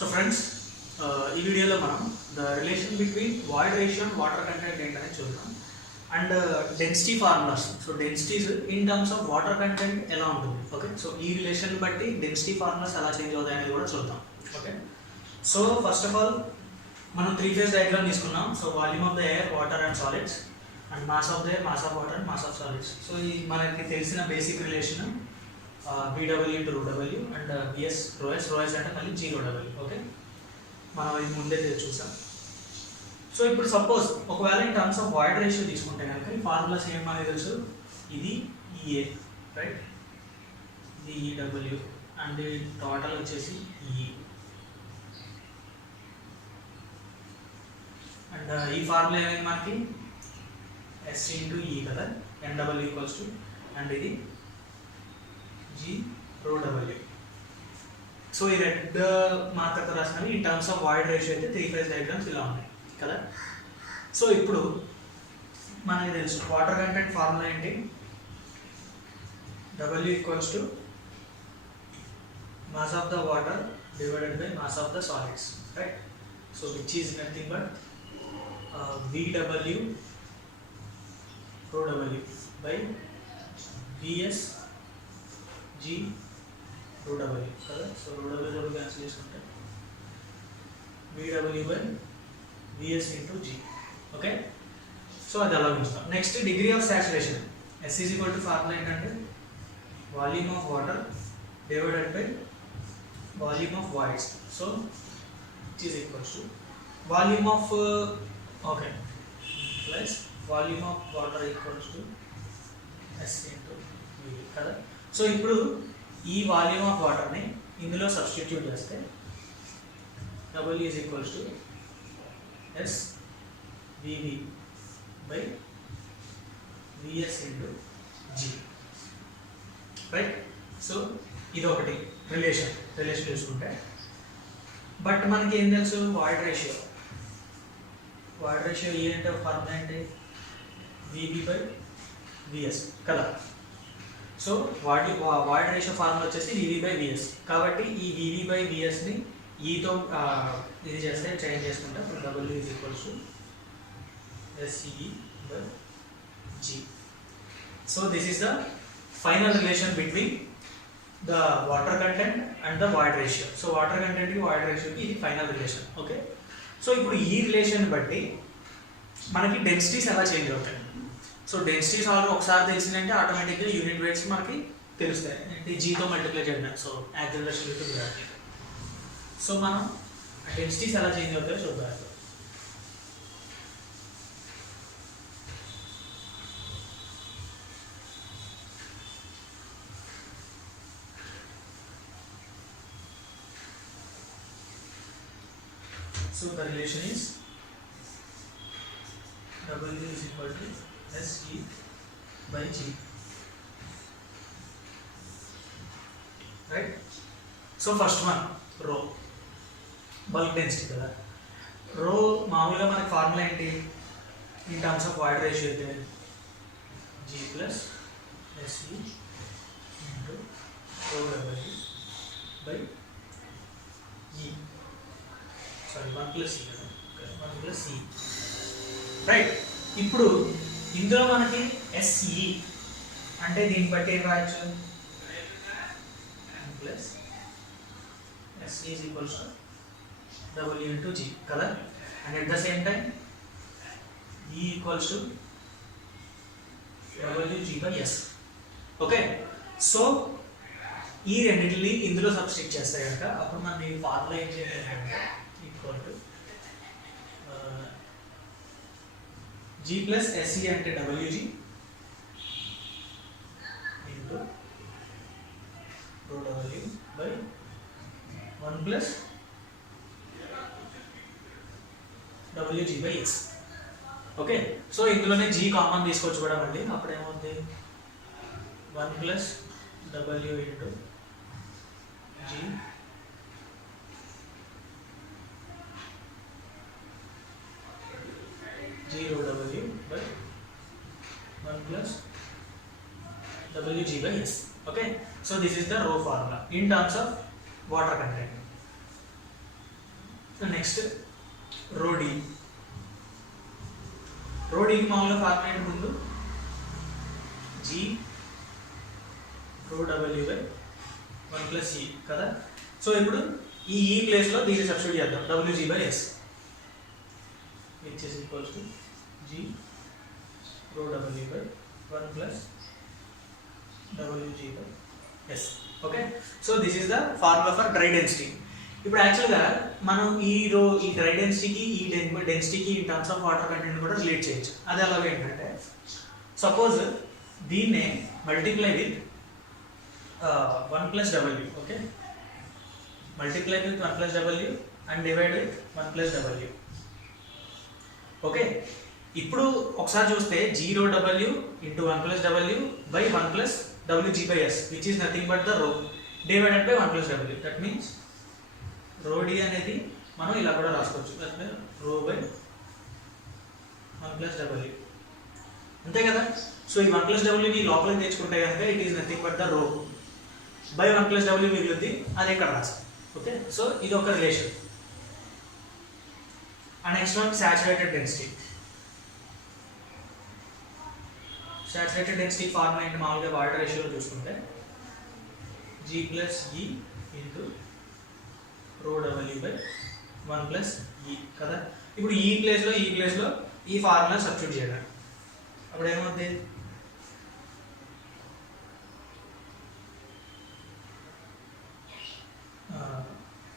So friends ఈ వీడియోలో మనం the relation between void ratio and water content ఏంటనేది చూద్దాం and density formulas. So densities in terms of water content ఎలా ఉంటుంది. ఓకే, సో ఈ రిలేషన్ బట్టి డెన్సిటీ ఫార్ములాస్ ఎలా చేంజ్ అవుతాయి అనేది కూడా చూద్దాం. Okay, so first of all మనం 3 phase డయాగ్రామ్ తీసుకున్నాం. So volume of the air, water and solids, and mass of the air, mass of water and mass of solids. So ఈ మనకి తెలిసిన basic relation BW into ρW and BS ρS అంటే మళ్ళీ GρW. Okay, మనం ఇది ముందే చూసాం. సో ఇప్పుడు సపోజ్ ఒకవేళ in terms of void ratio తీసుకుంటే కనుక ఈ ఫార్ములాస్ ఏం మనకి తెలుసు. ఇది EA రైట్, ఇది EW అండ్ టోటల్ వచ్చేసి E. అండ్ ఈ ఫార్ములా ఏమైంది మనకి S into E కదా, NW ఈక్వల్స్ టు అండ్ ఇది GρW. సో ఈ రెడ్ మార్కర్తో రాసినవి in terms of void ratio అయితే 3 phase డయాగ్రామ్స్ ఇలా ఉన్నాయి కదా. సో ఇప్పుడు మనకి తెలుసు వాటర్ కంటెంట్ ఫార్ములా ఏంటి, W equals to mass of the water divided by mass of the solids right. So which is nothing but VW ρW by VS GρW కదా. So ρW cancel చేసుకుంటే VW by VS into G. Okay, so అది అలా ఉంచుతాం. Next degree of saturation, S is equal to formula ఏంటంటే volume of water divided by volume of voids. So it is equals to volume of okay plus volume of water equals to S into V కదా. సో ఇప్పుడు ఈ volume of వాటర్ని ఇందులో సబ్స్టిట్యూట్ చేస్తే W is equals to SVV by VS into G right. So ఇది ఒకటి రిలేషన్ చూసుకుంటే. బట్ మనకి ఏం తెలుసు వాయిడ్ రేషియో E అంటే ఫార్ములా ఏంటి VB by VS కదా. సో వాయిడ్ రేషియో ఫార్ములా వచ్చేసి VB by VS కాబట్టి ఈ VB by VSని ఈతో ఇది చేస్తే చేంజ్ చేసుకుంటే W is equals to SE by G. So this is the final relation between the water content and the void ratio. So water కంటెంట్కి void రేషియోకి ఇది ఫైనల్ రిలేషన్. ఓకే, సో ఇప్పుడు ఈ రిలేషన్ బట్టి మనకి డెన్సిటీస్ ఎలా చేంజ్ అవుతాయి. సో డెన్సిటీస్ ఆల్రెడీ ఒకసారి తెలిసిందంటే ఆటోమేటిక్గా యూనిట్ వెయిట్స్ మనకి తెలుస్తాయి అంటే జీతో మల్టిప్లై చేయడం. So acceleration to gravity. So మనం డెన్సిటీస్ ఎలా చేంజ్ అవుతాయో చూద్దాం. So the relation is W is equal to SE by G right. So first one rho bulk density కదా. rho మామూలుగా మనకి ఫార్ములా ఏంటి in terms of void ratio అయితే G plus SE into ρW by E. Sorry 1 plus E కదా. 1 plus E right. ఇప్పుడు ఇందులో మనకి SE అంటే దీన్ని బట్టి ఏం రాయొచ్చు, 1 plus SE is equals to W into G కదా. And at the same time E equals to WG by S. Okay, so ఈ రెండింటిని ఇందులో సబ్స్టిట్యూట్ చేస్తే కనుక అప్పుడు మనం ఈ ఫార్ములా ఏం చేయాలంటే equal to G plus SE అంటే WG into ρW by 1 plus WG by S. Okay, so ఇందులోనే G కామన్ తీసుకోవచ్చు కూడా మళ్ళీ. అప్పుడు ఏమవుతుంది 1 plus W into G GρW by 1 plus WG by S. Okay, so this is the rho formula in terms of water content. Next row D. Row డికి మామూలుగా ఫార్ములా ముందు జీ రో డబ్ల్యూ బై 1 ప్లస్ ఈ కదా. సో ఇప్పుడు ఈ ప్లేస్లో దీన్ని సబ్స్టిట్యూట్ చేద్దాం, W G by S which is equals to G rho w by 1 plus wg by s. Okay, so this is the formula for dry density. ఇప్పుడు యాక్చువల్గా మనం ఈ డ్రై డెన్సిటీకి ఈ డెన్సిటీకి in terms of water content కూడా relate చేయొచ్చు. అది అలాగే ఏంటంటే సపోజ్ దీన్నే multiply with 1 plus W. Okay, multiply with 1 plus W and divide with 1 plus W. Okay, ఇప్పుడు ఒకసారి చూస్తే 0w into 1 plus W by 1 plus W G by S which is nothing but the rho divided by 1 plus W. That means rho D అనేది మనం ఇలా కూడా రాసుకోవచ్చు, that means రో by 1 plus W, అంతే కదా. సో ఈ 1 ప్లస్ డబ్ల్యూని లోపలికి తెచ్చుకుంటే కనుక it is nothing but the rho by 1 plus W మిగులుద్ది, అది ఇక్కడ రాస్తాం. ఓకే, సో ఇది ఒక relation. And next one saturated density. Saturated density formula ఏంటి, మామూలుగా వాటర్ రేషియోలో చూసుకుంటే G plus E into rho W by 1 plus E కదా. ఇప్పుడు ఈ ప్లేస్లో ఈ ఫార్ములా సబ్స్టిట్యూట్ చేయాలి. అప్పుడు ఏమవుతుంది,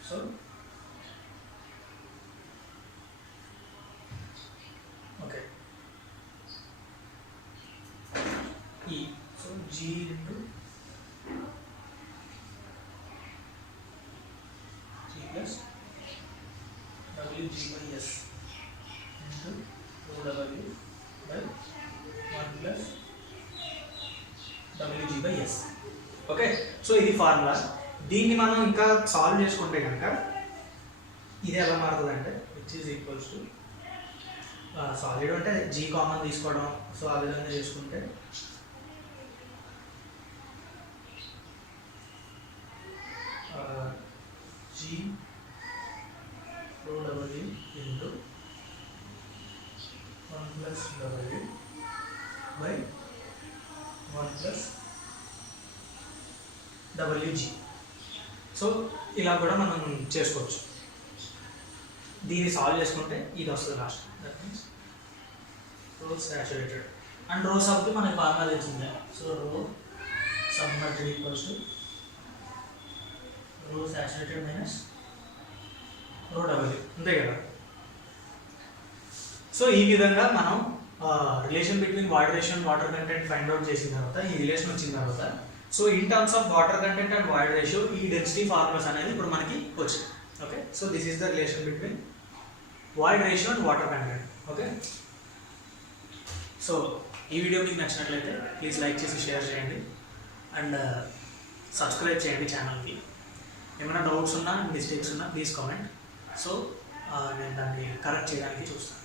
so okay E, so G into G plus WG by S into rho W by 1 plus WG by S. Okay, so ఇది ఫార్ములా. దీన్ని మనం ఇంకా సాల్వ్ చేసుకుంటే కనుక ఇది ఎలా మారుతుంది అంటే which is equals to solid అంటే G కామన్ తీసుకోవడం. సో ఆ విధంగా చేసుకుంటే G rho W into 1 plus W by 1 plus WG. So ఇలా కూడా మనం చేసుకోవచ్చు. దీన్ని సాల్వ్ చేసుకుంటే ఇది వస్తుంది లాస్ట్. దట్ మీన్స్ రో సాచురేటెడ్ అండ్ రో సబ్కి మనకి ఫార్ములా తెలిసిందే. సో రో సబ్మర్జ్డ్ ఈక్వల్స్ టు రో సాచురేటెడ్ మైనస్ రో డబ్ల్యూ, అంతే కదా. సో ఈ విధంగా మనం relation between water ratio and water content find out చేసిన తర్వాత, ఈ రిలేషన్ వచ్చిన తర్వాత, so in terms of water content and water ratio ఈ డెన్సిటీ ఫార్ములాస్ అనేది ఇప్పుడు మనకి వచ్చింది. Okay, so this is the relation between water ratio and water content. Okay, so ఈ వీడియో మీకు నచ్చినట్లయితే ప్లీజ్ లైక్ చేసి షేర్ చేయండి అండ్ సబ్స్క్రైబ్ చేయండి ఛానల్కి. ఏమైనా డౌట్స్ ఉన్నా మిస్టేక్స్ ఉన్నా ప్లీజ్ కామెంట్. సో నేను దాన్ని కరెక్ట్ చేయడానికి చూస్తాను.